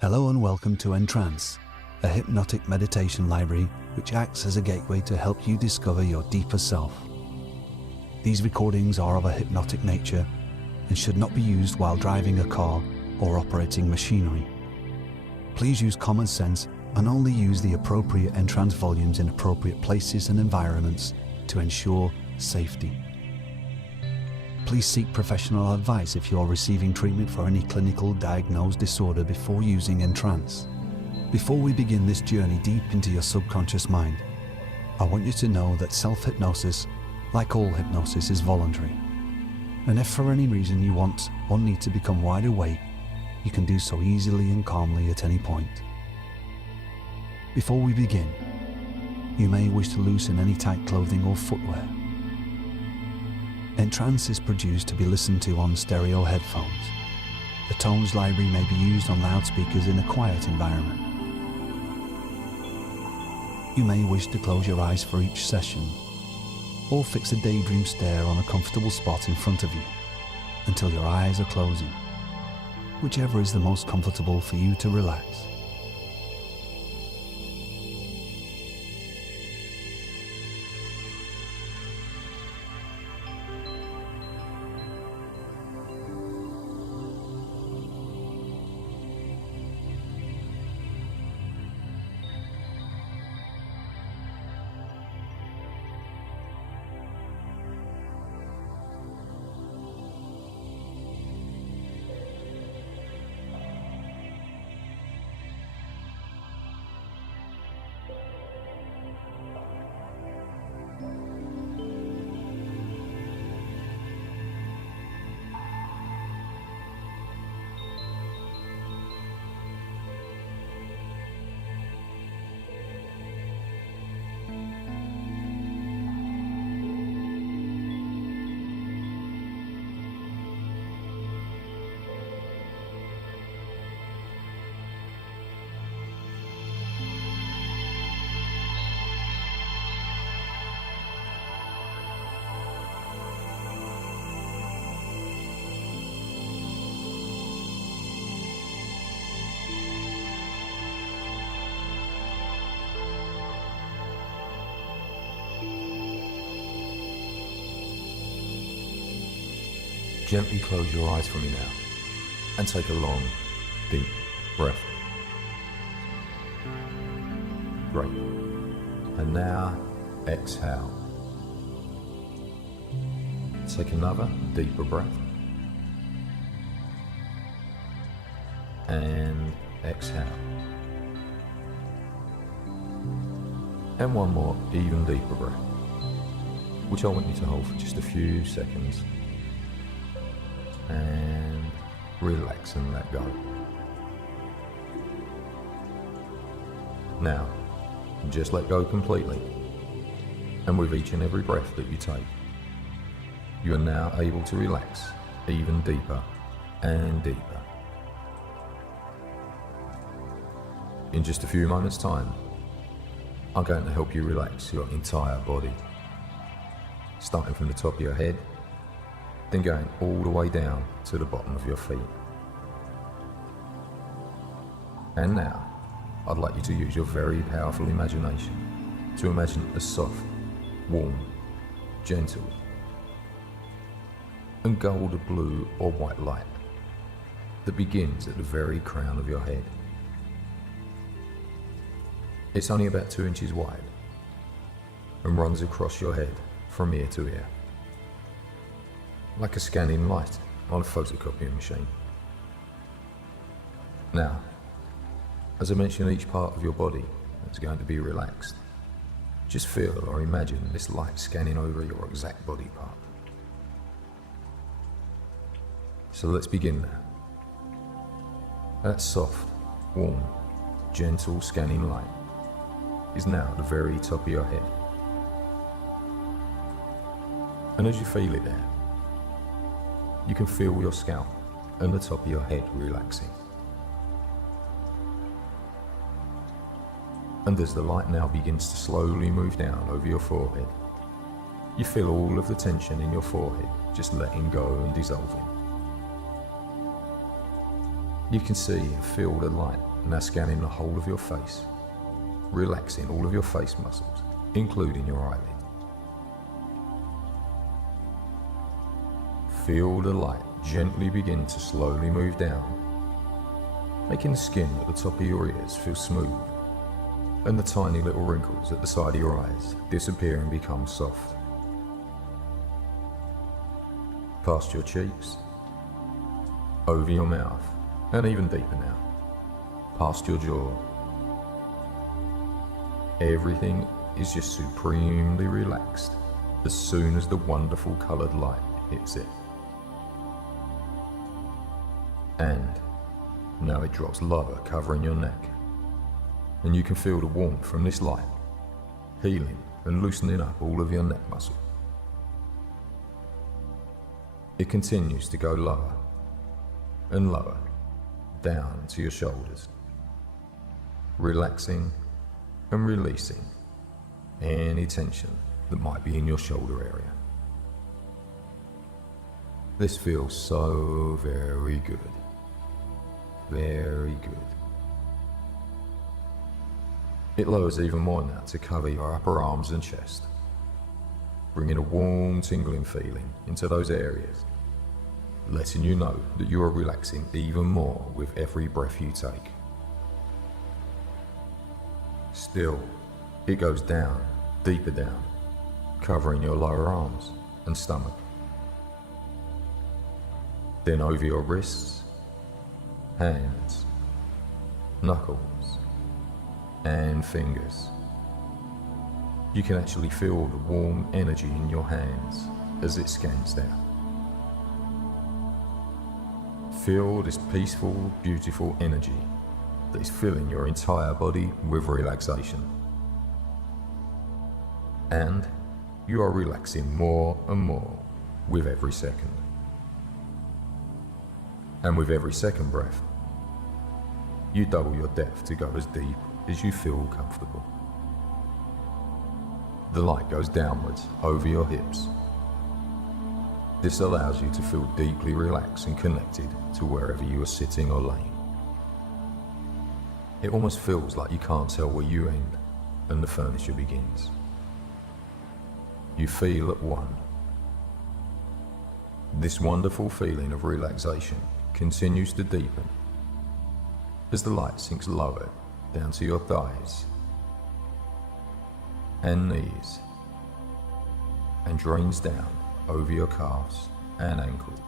Hello and welcome to EnTrance, a hypnotic meditation library which acts as a gateway to help you discover your deeper self. These recordings are of a hypnotic nature and should not be used while driving a car or operating machinery. Please use common sense and only use the appropriate EnTrance volumes in appropriate places and environments to ensure safety. Please seek professional advice if you are receiving treatment for any clinical diagnosed disorder before using EnTrance. Before we begin this journey deep into your subconscious mind, I want you to know that self-hypnosis, like all hypnosis, is voluntary. And if for any reason you want or need to become wide awake, you can do so easily and calmly at any point. Before we begin, you may wish to loosen any tight clothing or footwear. EnTrance is produced to be listened to on stereo headphones. The tones library may be used on loudspeakers in a quiet environment. You may wish to close your eyes for each session, or fix a daydream stare on a comfortable spot in front of you until your eyes are closing, whichever is the most comfortable for you to relax. Gently close your eyes for me now and take a long, deep breath. Great. And now exhale. Take another deeper breath. And exhale. And one more even deeper breath, which I want you to hold for just a few seconds. And relax and let go. Now, just let go completely. And with each and every breath that you take, you are now able to relax even deeper and deeper. In just a few moments' time, I'm going to help you relax your entire body, starting from the top of your head, then going all the way down to the bottom of your feet. And now, I'd like you to use your very powerful imagination to imagine a soft, warm, gentle, and gold, blue or white light that begins at the very crown of your head. It's only about 2 inches wide and runs across your head from ear to ear, like a scanning light on a photocopying machine. Now, as I mentioned, each part of your body is going to be relaxed. Just feel or imagine this light scanning over your exact body part. So let's begin now. That soft, warm, gentle scanning light is now at the very top of your head. And as you feel it there, you can feel your scalp and the top of your head relaxing. And as the light now begins to slowly move down over your forehead, you feel all of the tension in your forehead just letting go and dissolving. You can see and feel the light now scanning the whole of your face, relaxing all of your face muscles, including your eyelid. Feel the light gently begin to slowly move down, making the skin at the top of your ears feel smooth, and the tiny little wrinkles at the side of your eyes disappear and become soft. Past your cheeks, over your mouth, and even deeper now, past your jaw. Everything is just supremely relaxed as soon as the wonderful coloured light hits it. And now it drops lower, covering your neck, and you can feel the warmth from this light healing and loosening up all of your neck muscle. It continues to go lower and lower down to your shoulders, relaxing and releasing any tension that might be in your shoulder area. This feels so very good. Very good. It lowers even more now to cover your upper arms and chest, bringing a warm, tingling feeling into those areas, letting you know that you are relaxing even more with every breath you take. Still, it goes down, deeper down, covering your lower arms and stomach. Then over your wrists, hands, knuckles, and fingers. You can actually feel the warm energy in your hands as it scans down. Feel this peaceful, beautiful energy that is filling your entire body with relaxation. And you are relaxing more and more with every second. And with every second breath, you double your depth to go as deep as you feel comfortable. The light goes downwards over your hips. This allows you to feel deeply relaxed and connected to wherever you are sitting or laying. It almost feels like you can't tell where you end and the furniture begins. You feel at one. This wonderful feeling of relaxation continues to deepen as the light sinks lower down to your thighs and knees and drains down over your calves and ankles.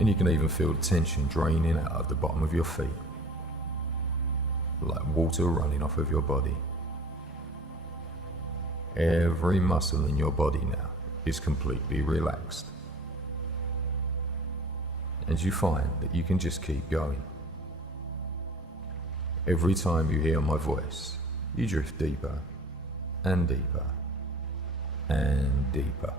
And you can even feel the tension draining out of the bottom of your feet, like water running off of your body. Every muscle in your body now is completely relaxed. And you find that you can just keep going. Every time you hear my voice, you drift deeper and deeper and deeper.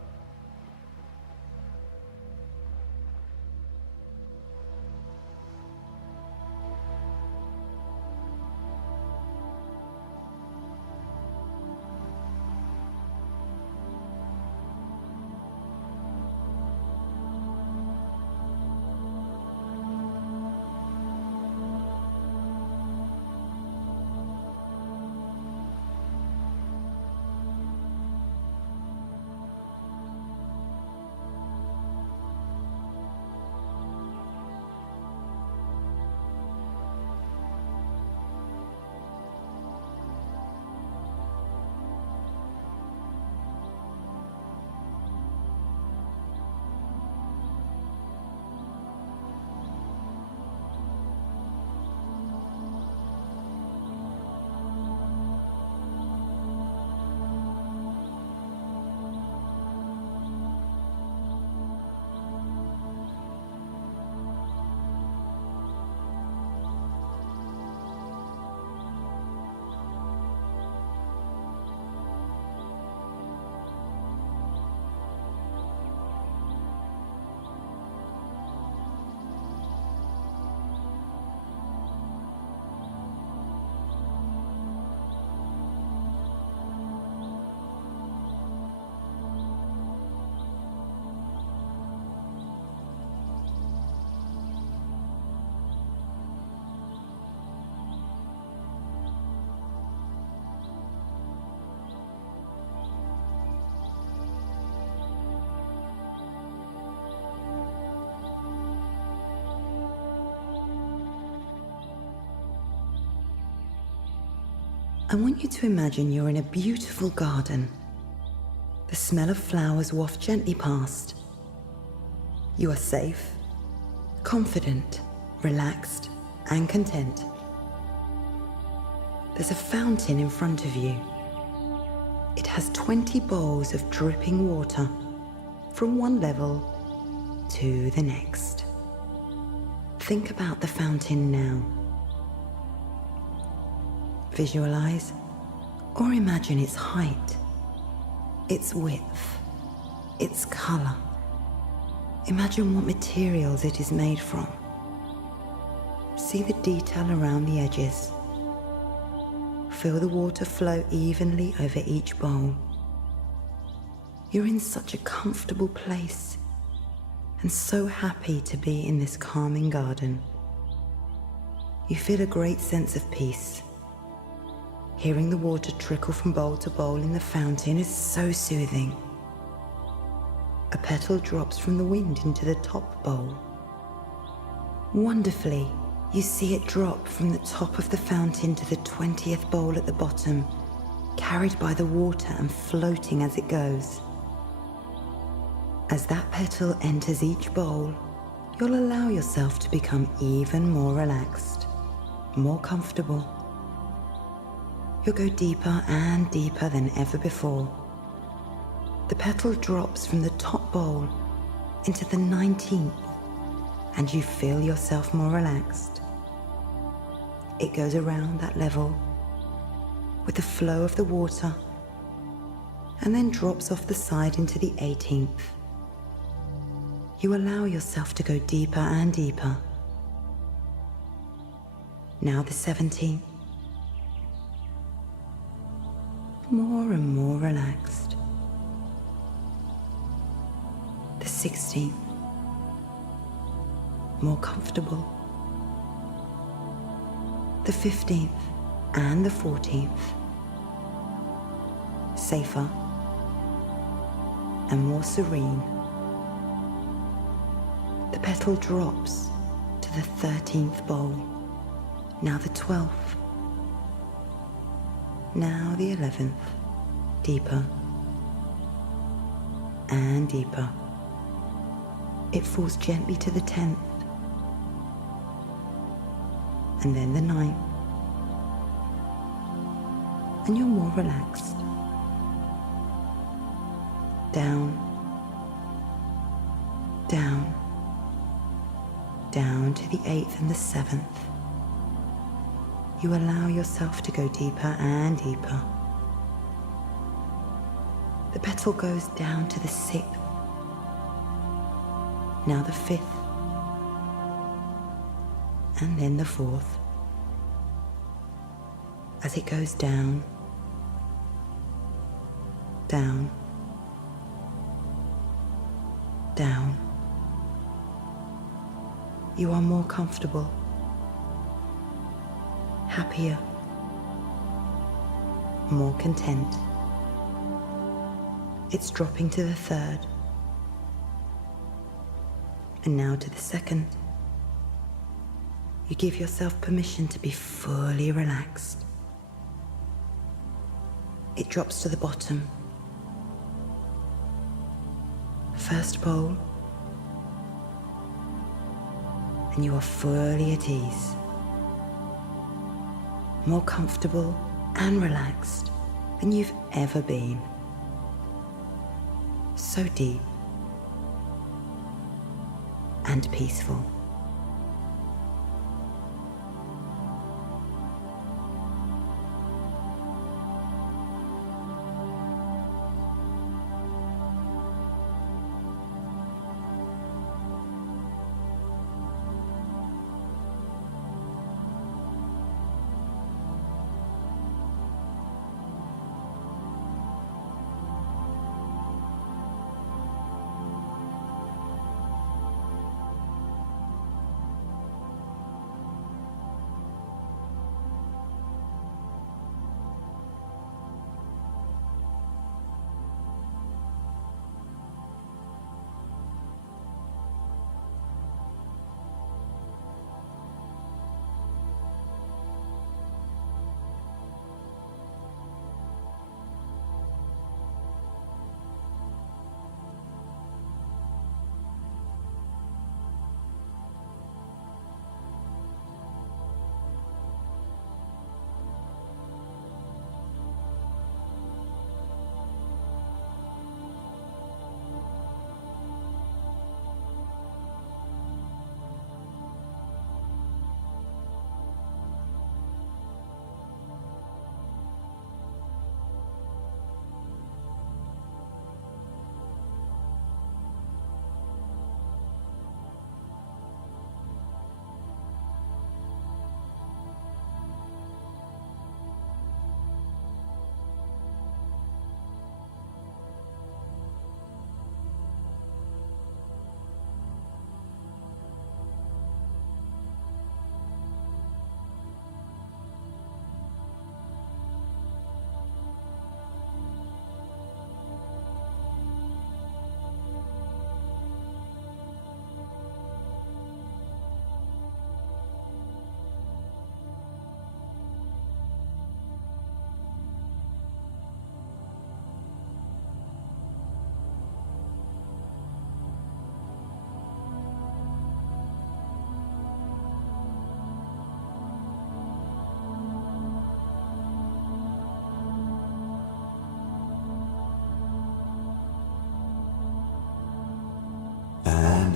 I want you to imagine you're in a beautiful garden. The smell of flowers waft gently past. You are safe, confident, relaxed, and content. There's a fountain in front of you. It has 20 bowls of dripping water from one level to the next. Think about the fountain now. Visualize or imagine its height, its width, its color. Imagine what materials it is made from. See the detail around the edges. Feel the water flow evenly over each bowl. You're in such a comfortable place and so happy to be in this calming garden. You feel a great sense of peace. Hearing the water trickle from bowl to bowl in the fountain is so soothing. A petal drops from the wind into the top bowl. Wonderfully, you see it drop from the top of the fountain to the 20th bowl at the bottom, carried by the water and floating as it goes. As that petal enters each bowl, you'll allow yourself to become even more relaxed, more comfortable. You'll go deeper and deeper than ever before. The petal drops from the top bowl into the 19th, and you feel yourself more relaxed. It goes around that level with the flow of the water and then drops off the side into the 18th. You allow yourself to go deeper and deeper. Now the 17th. More and more relaxed. The 16th. More comfortable. The 15th and the 14th. Safer and more serene. The petal drops to the 13th bowl. Now the 12th. Now the 11th. Deeper and deeper. It falls gently to the 10th. And then the 9th. And you're more relaxed. Down, down, down to the 8th and the 7th. You allow yourself to go deeper and deeper. The petal goes down to the 6th. Now the 5th. And then the 4th. As it goes down, down, down. You are more comfortable, happier, more content. It's dropping to the 3rd. And now to the 2nd. You give yourself permission to be fully relaxed. It drops to the bottom. First bowl. And you are fully at ease. More comfortable and relaxed than you've ever been. So deep and peaceful.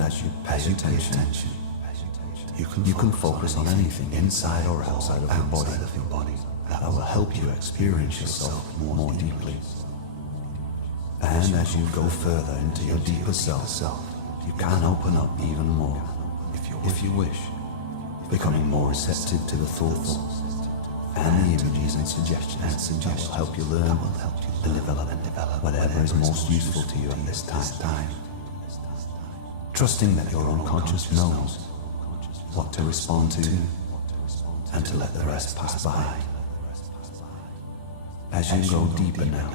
as you pay attention, you can focus on anything inside or outside of your body that will help you experience yourself more deeply. And as you go further into your deeper self, you can open up even more, if you wish, becoming more receptive to the thoughts and the images and suggestions that will help you learn and develop whatever is most useful to you at this time. Trusting that your unconscious knows what to respond to and to let the rest pass by. As you go deeper now,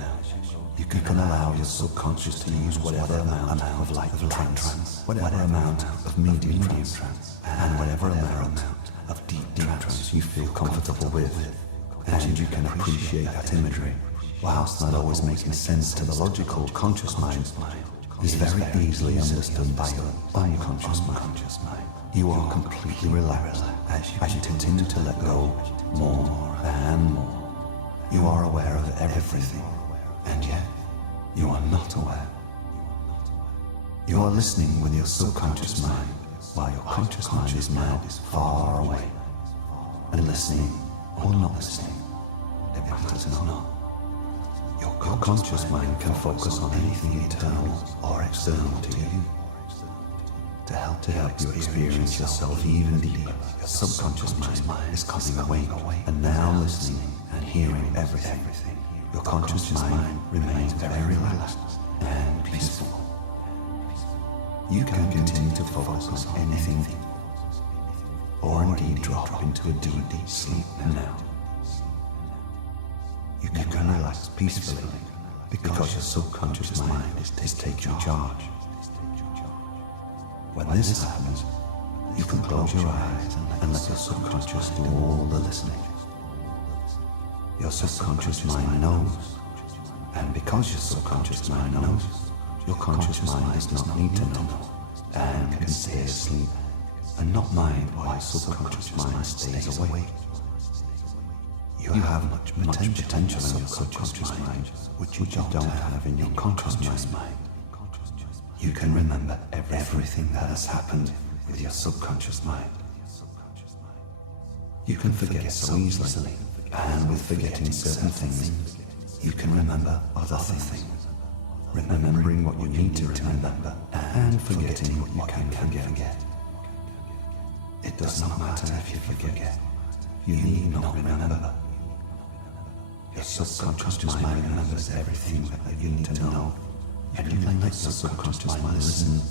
you can allow your subconscious to use whatever amount of light trance, whatever amount of medium trance, and whatever amount of deep trance you feel comfortable with. And you can appreciate that imagery, whilst not always making sense to the logical conscious mind, is very easily understood by your unconscious mind. You are completely relaxed as you continue to let go more and more. You are aware of everything, and yet you are not aware. You are listening with your subconscious mind, while your conscious mind is now far away. And listening or not listening, it matters not. Your conscious mind can focus on anything internal or external to you to help you experience yourself even deeper. Your subconscious mind is coming awake and now listening and hearing everything. Your conscious mind remains very relaxed and peaceful. You can continue to focus on anything or indeed drop into a deep sleep now. You can relax peacefully because your subconscious mind is taking charge. When this happens, you can close your eyes and let your subconscious do all the listening. Your subconscious mind knows, and because your subconscious mind knows, your conscious mind does not need to know and can stay asleep and not mind why subconscious mind stays awake. You have much potential in your subconscious mind, which you don't have in your conscious mind. You can remember everything that has happened with your subconscious mind. You can forget so easily, and with forgetting certain things, you can remember other things. Remembering what you need to remember, and forgetting what you can forget. It does not matter if you forget. You need not remember. Your subconscious mind remembers everything that you need to know, and you can let your subconscious mind listen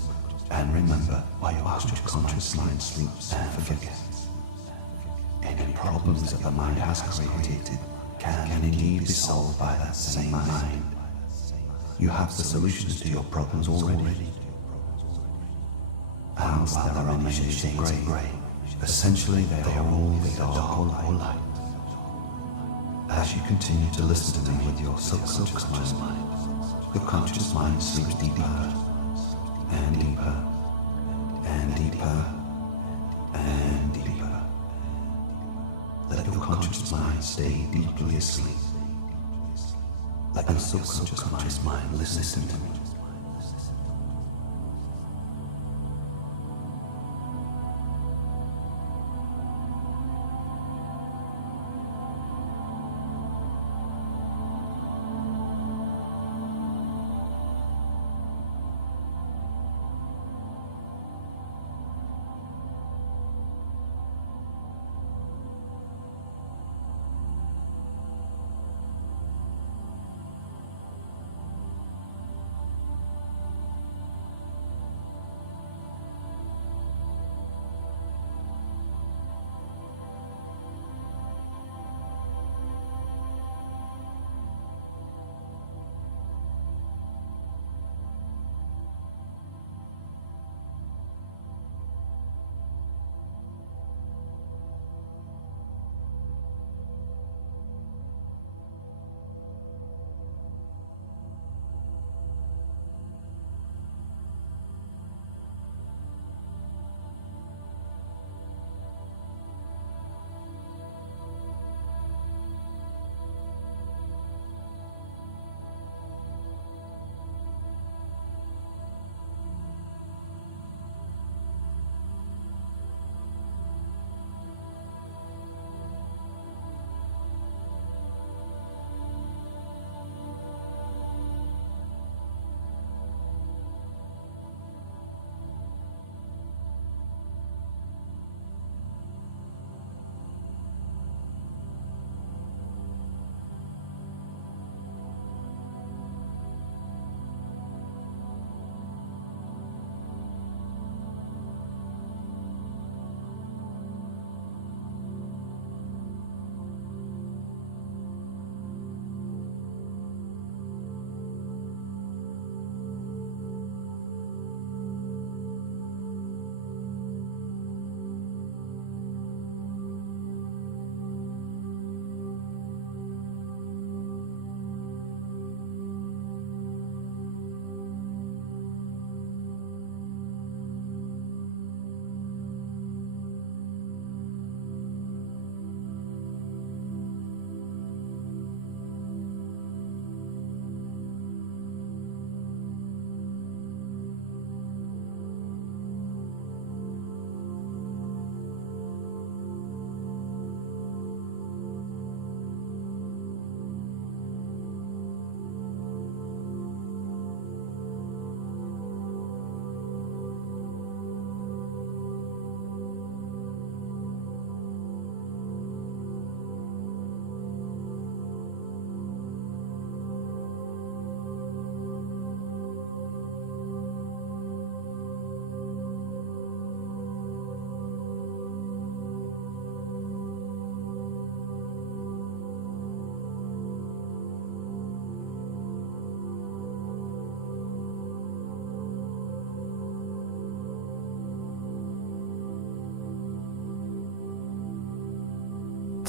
and remember while your conscious mind sleeps and forgets. Any problems that the mind has created can indeed be solved by that same mind. You have the solutions to your problems already. And while there are many shades of grey, essentially they are all dark or light. As you continue to listen to me with your subconscious mind, your conscious mind sleeps deeper and deeper and deeper and deeper. Let your conscious mind stay deeply asleep. Let your subconscious mind listen to me.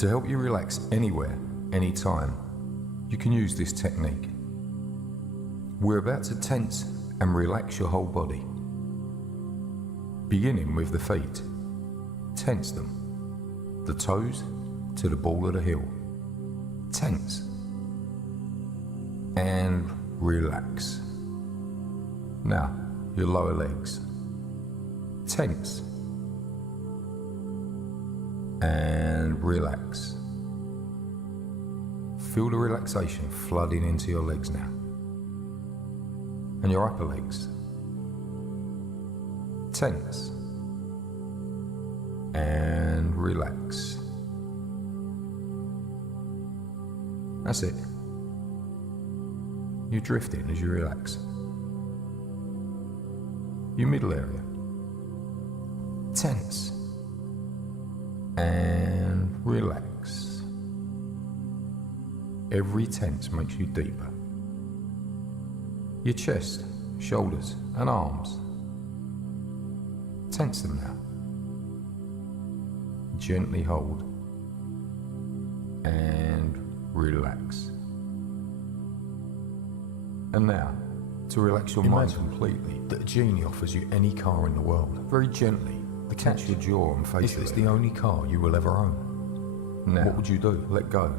To help you relax anywhere, anytime, you can use this technique. We're about to tense and relax your whole body. Beginning with the feet. Tense them. The toes to the ball of the heel. Tense. And relax. Now, your lower legs. Tense. And relax. Feel the relaxation flooding into your legs now. And your upper legs. Tense. And relax. That's it. You're drifting as you relax. Your middle area. Tense. And relax. Every tense makes you deeper. Your chest, shoulders, and arms. Tense them now. Gently hold. And relax. And now, to relax your mind completely, that a genie offers you any car in the world. Very gently, catch your jaw and face it. It's the only car you will ever own. Now, what would you do? Let go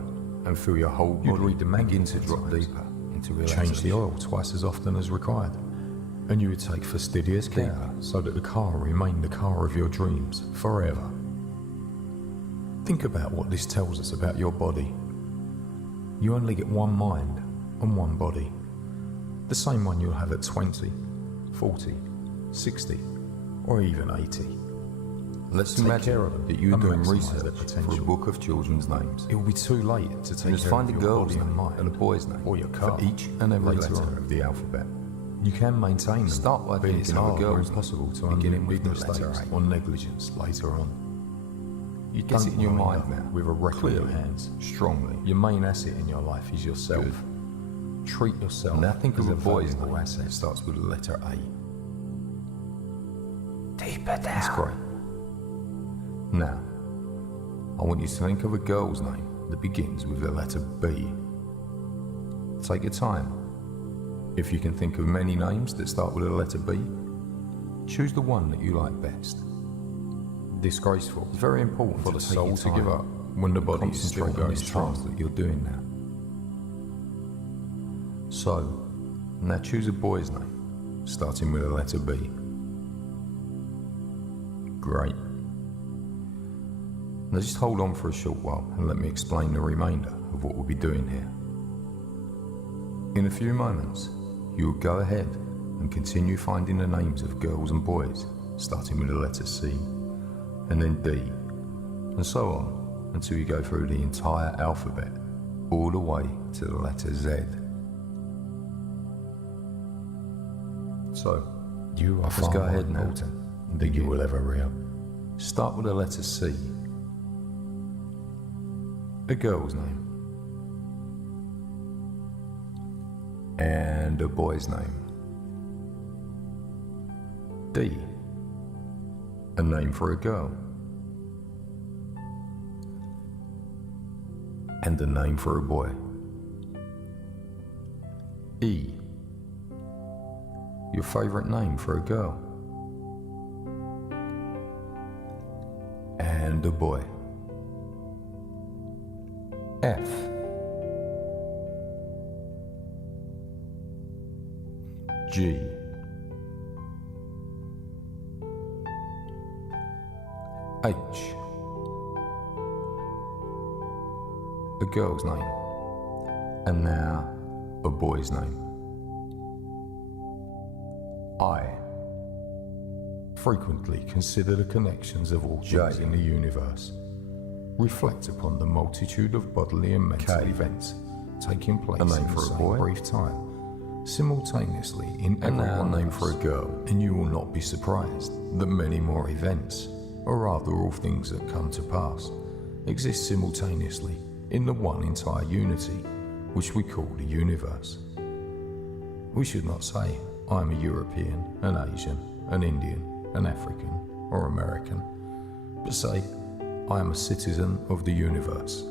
and feel your whole body begin to drop deeper into relaxation. Change the oil twice as often as required. And you would take fastidious care so that the car remained the car of your dreams forever. Think about what this tells us about your body. You only get one mind and one body. The same one you'll have at 20, 40, 60, or even 80. Let's imagine that you're doing research for a book of children's names. It will be too late to take care of your girl's name and a boy's name, or your car, for each and every letter of the alphabet. You can maintain them. Start by thinking of a girl as possible to begin with mistakes or negligence later on. You get it in your mind now with a record in your hands, strongly. Your main asset in your life is yourself. Good. Treat yourself. Now think of a boy's name asset. It starts with the letter A. Deeper down. That's great. Now, I want you to think of a girl's name that begins with the letter B. Take your time. If you can think of many names that start with the letter B, choose the one that you like best. Disgraceful. It's very important for the soul to give up when the body is still going this task that you're doing now. So, now choose a boy's name, starting with the letter B. Great. Now just hold on for a short while and let me explain the remainder of what we'll be doing here. In a few moments, you will go ahead and continue finding the names of girls and boys, starting with the letter C, and then D, and so on, until you go through the entire alphabet, all the way to the letter Z. So, you are far more important than you will ever realize. Start with the letter C. A girl's name. And a boy's name. D. A name for a girl. And a name for a boy. E. Your favorite name for a girl. And a boy. F. G. H. A girl's name. And now a boy's name. I. Frequently consider the connections of all things in the universe. Reflect upon the multitude of bodily and mental events taking place in the same brief time, simultaneously in everyone's name for a girl, and you will not be surprised that many more events, or rather all things that come to pass, exist simultaneously in the one entire unity, which we call the universe. We should not say, I'm a European, an Asian, an Indian, an African, or American, but say, I am a citizen of the universe.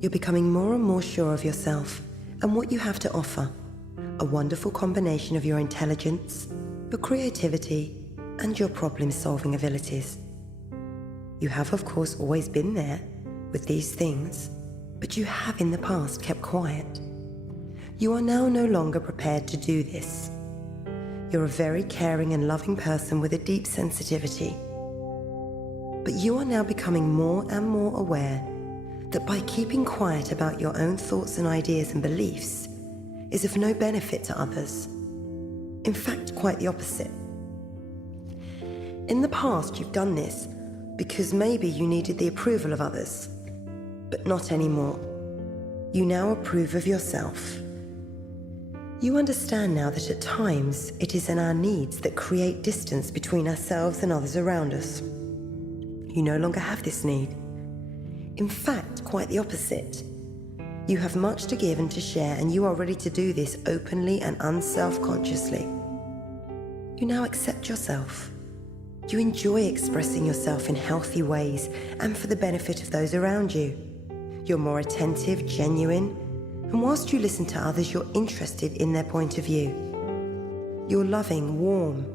You're becoming more and more sure of yourself and what you have to offer. A wonderful combination of your intelligence, your creativity, and your problem-solving abilities. You have, of course, always been there with these things, but you have in the past kept quiet. You are now no longer prepared to do this. You're a very caring and loving person with a deep sensitivity. But you are now becoming more and more aware that by keeping quiet about your own thoughts and ideas and beliefs is of no benefit to others. In fact, quite the opposite. In the past, you've done this because maybe you needed the approval of others, but not anymore. You now approve of yourself. You understand now that at times it is in our needs that create distance between ourselves and others around us. You no longer have this need. In fact, quite the opposite. You have much to give and to share, and you are ready to do this openly and unself-consciously. You now accept yourself. You enjoy expressing yourself in healthy ways and for the benefit of those around you. You're more attentive, genuine, and whilst you listen to others, you're interested in their point of view. You're loving, warm,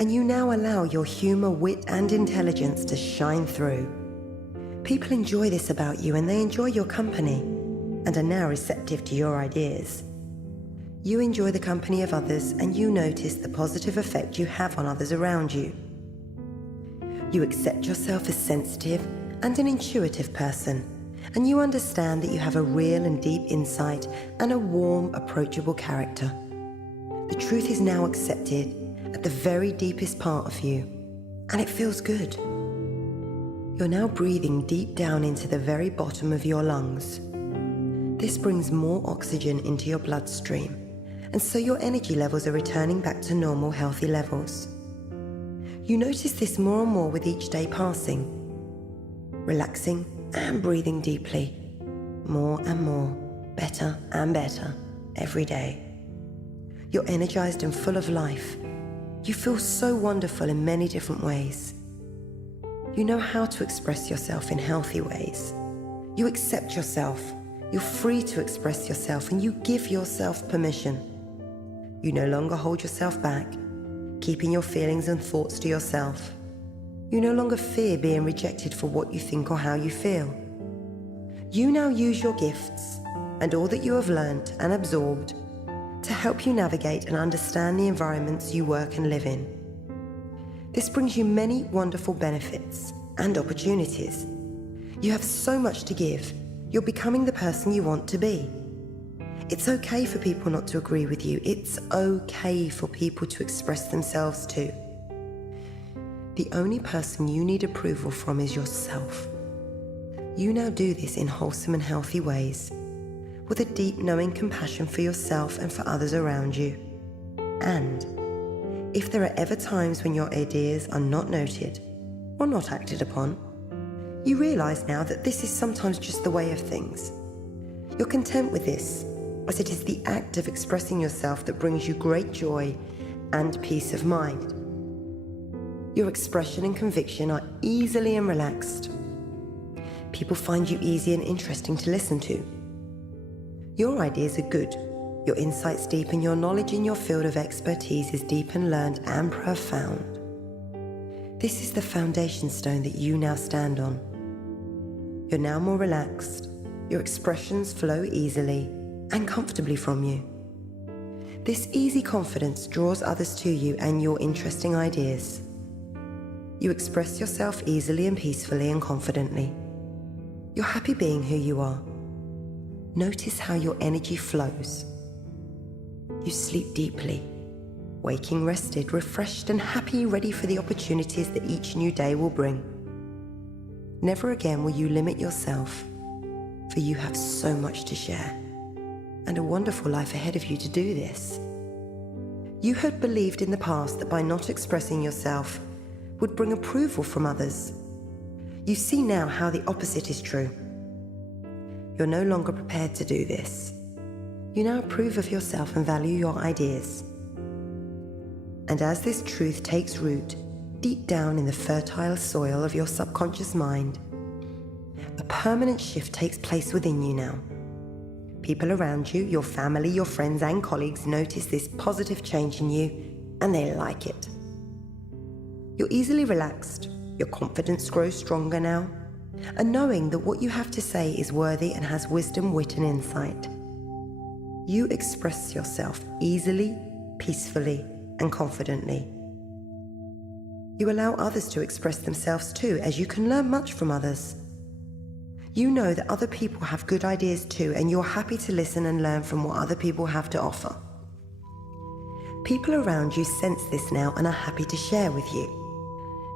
and you now allow your humour, wit, and intelligence to shine through. People enjoy this about you and they enjoy your company and are now receptive to your ideas. You enjoy the company of others and you notice the positive effect you have on others around you. You accept yourself as sensitive and an intuitive person, and you understand that you have a real and deep insight and a warm, approachable character. The truth is now accepted at the very deepest part of you, and it feels good. You're now breathing deep down into the very bottom of your lungs. This brings more oxygen into your bloodstream, and so your energy levels are returning back to normal, healthy levels. You notice this more and more with each day passing, relaxing and breathing deeply, more and more, better and better, every day. You're energized and full of life. You feel so wonderful in many different ways. You know how to express yourself in healthy ways. You accept yourself. You're free to express yourself and you give yourself permission. You no longer hold yourself back, keeping your feelings and thoughts to yourself. You no longer fear being rejected for what you think or how you feel. You now use your gifts and all that you have learnt and absorbed to help you navigate and understand the environments you work and live in. This brings you many wonderful benefits and opportunities. You have so much to give. You're becoming the person you want to be. It's okay for people not to agree with you. It's okay for people to express themselves too. The only person you need approval from is yourself. You now do this in wholesome and healthy ways, with a deep knowing compassion for yourself and for others around you. And if there are ever times when your ideas are not noted or not acted upon, you realize now that this is sometimes just the way of things. You're content with this, as it is the act of expressing yourself that brings you great joy and peace of mind. Your expression and conviction are easily and relaxed. People find you easy and interesting to listen to. Your ideas are good, your insights deep, and your knowledge in your field of expertise is deep and learned and profound. This is the foundation stone that you now stand on. You're now more relaxed. Your expressions flow easily and comfortably from you. This easy confidence draws others to you and your interesting ideas. You express yourself easily and peacefully and confidently. You're happy being who you are. Notice how your energy flows. You sleep deeply, waking rested, refreshed and happy, ready for the opportunities that each new day will bring. Never again will you limit yourself, for you have so much to share, and a wonderful life ahead of you to do this. You had believed in the past that by not expressing yourself would bring approval from others. You see now how the opposite is true. You're no longer prepared to do this. You now approve of yourself and value your ideas. And as this truth takes root deep down in the fertile soil of your subconscious mind, a permanent shift takes place within you now. People around you, your family, your friends and colleagues notice this positive change in you and they like it. You're easily relaxed, your confidence grows stronger now, and knowing that what you have to say is worthy and has wisdom, wit and insight. You express yourself easily, peacefully and confidently. You allow others to express themselves too, as you can learn much from others. You know that other people have good ideas too, and you're happy to listen and learn from what other people have to offer. People around you sense this now and are happy to share with you.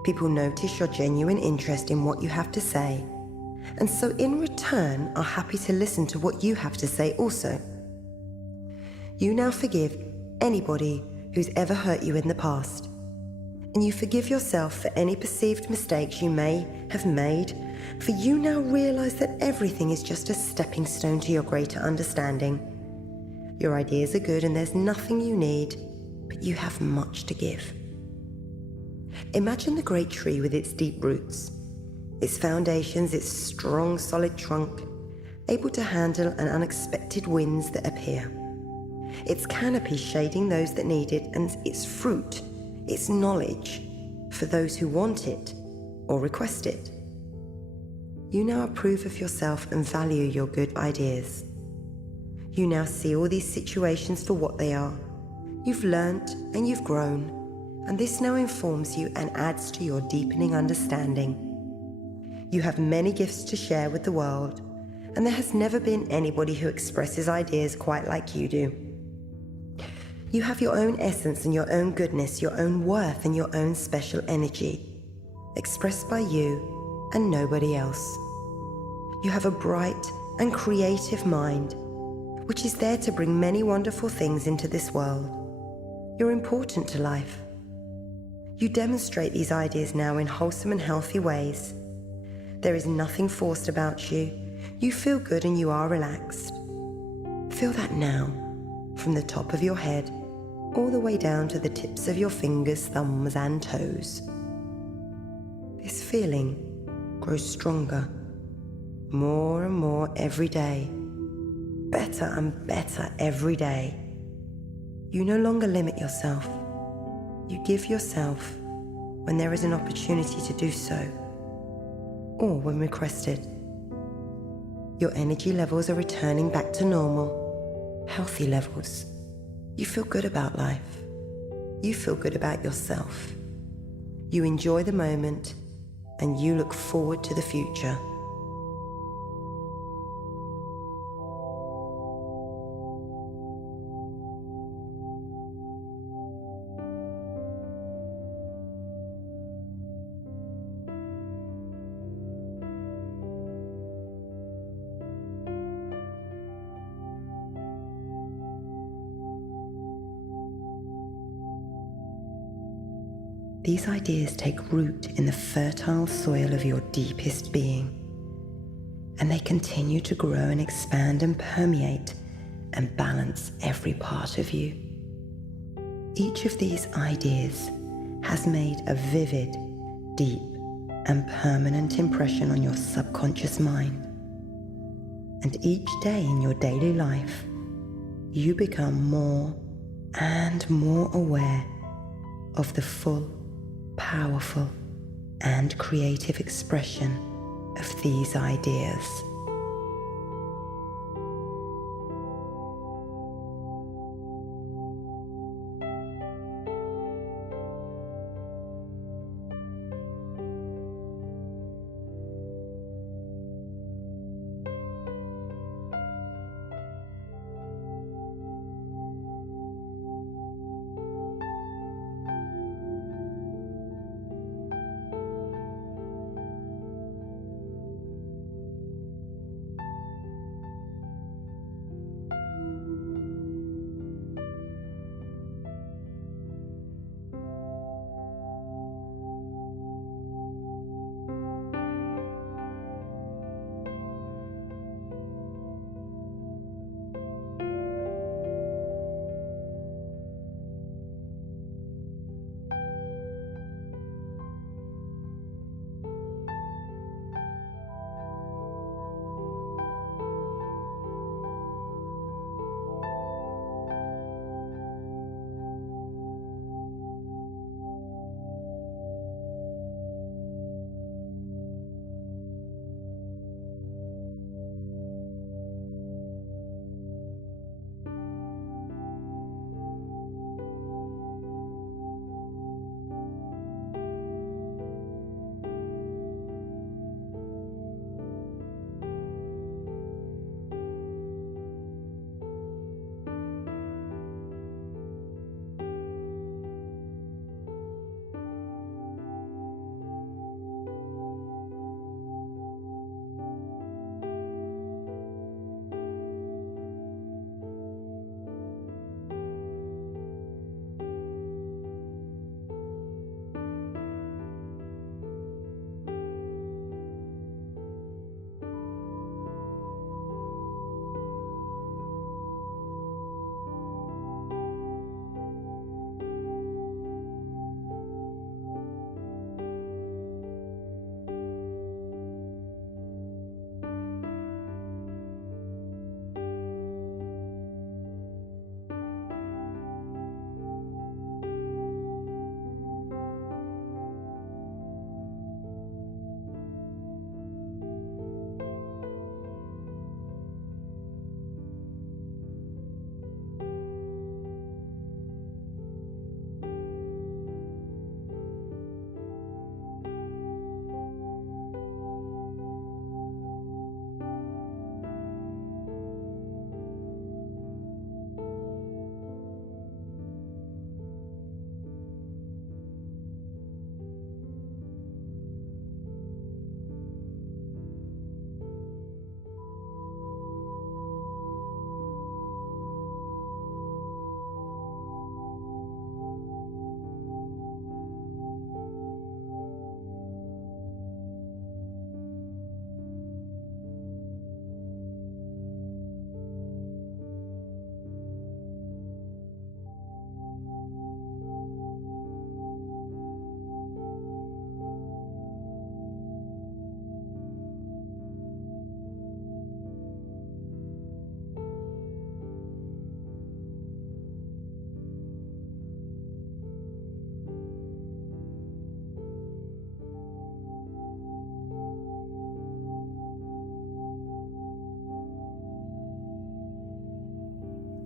People notice your genuine interest in what you have to say, and so in return are happy to listen to what you have to say also. You now forgive anybody who's ever hurt you in the past, and you forgive yourself for any perceived mistakes you may have made, for you now realize that everything is just a stepping stone to your greater understanding. Your ideas are good and there's nothing you need, but you have much to give. Imagine the great tree with its deep roots, its foundations, its strong, solid trunk, able to handle an unexpected winds that appear, its canopy shading those that need it, and its fruit, its knowledge, for those who want it or request it. You now approve of yourself and value your good ideas. You now see all these situations for what they are. You've learnt and you've grown, and this now informs you and adds to your deepening understanding. You have many gifts to share with the world, and there has never been anybody who expresses ideas quite like you do. You have your own essence and your own goodness, your own worth and your own special energy, expressed by you and nobody else. You have a bright and creative mind, which is there to bring many wonderful things into this world. You're important to life. You demonstrate these ideas now in wholesome and healthy ways. There is nothing forced about you. You feel good and you are relaxed. Feel that now, from the top of your head, all the way down to the tips of your fingers, thumbs and toes. This feeling grows stronger, more and more every day, better and better every day. You no longer limit yourself. You give yourself when there is an opportunity to do so, or when requested. Your energy levels are returning back to normal, healthy levels. You feel good about life. You feel good about yourself. You enjoy the moment, and you look forward to the future. These ideas take root in the fertile soil of your deepest being, and they continue to grow and expand and permeate and balance every part of you. Each of these ideas has made a vivid, deep, and permanent impression on your subconscious mind. And each day in your daily life, you become more and more aware of the full, powerful and creative expression of these ideas.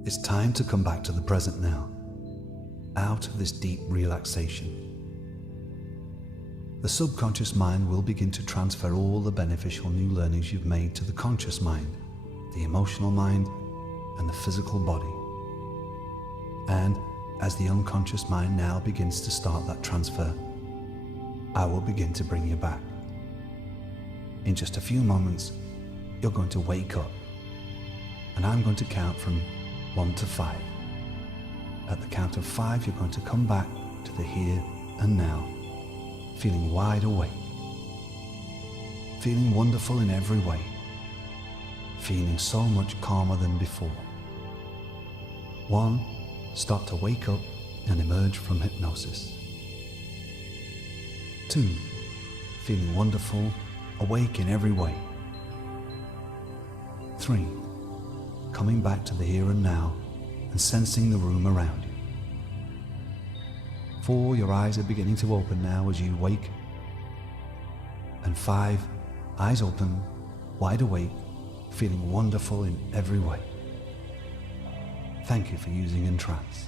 It's time to come back to the present now, out of this deep relaxation. The subconscious mind will begin to transfer all the beneficial new learnings you've made to the conscious mind, the emotional mind, and the physical body. And as the unconscious mind now begins to start that transfer, I will begin to bring you back. In just a few moments, you're going to wake up, and I'm going to count from 1 to 5. At the count of 5, you're going to come back to the here and now, feeling wide awake, feeling wonderful in every way, feeling so much calmer than before. 1, start to wake up and emerge from hypnosis. 2, feeling wonderful, awake in every way. 3, coming back to the here and now and sensing the room around you. 4, your eyes are beginning to open now as you wake. And 5, eyes open, wide awake, feeling wonderful in every way. Thank you for using EnTrance.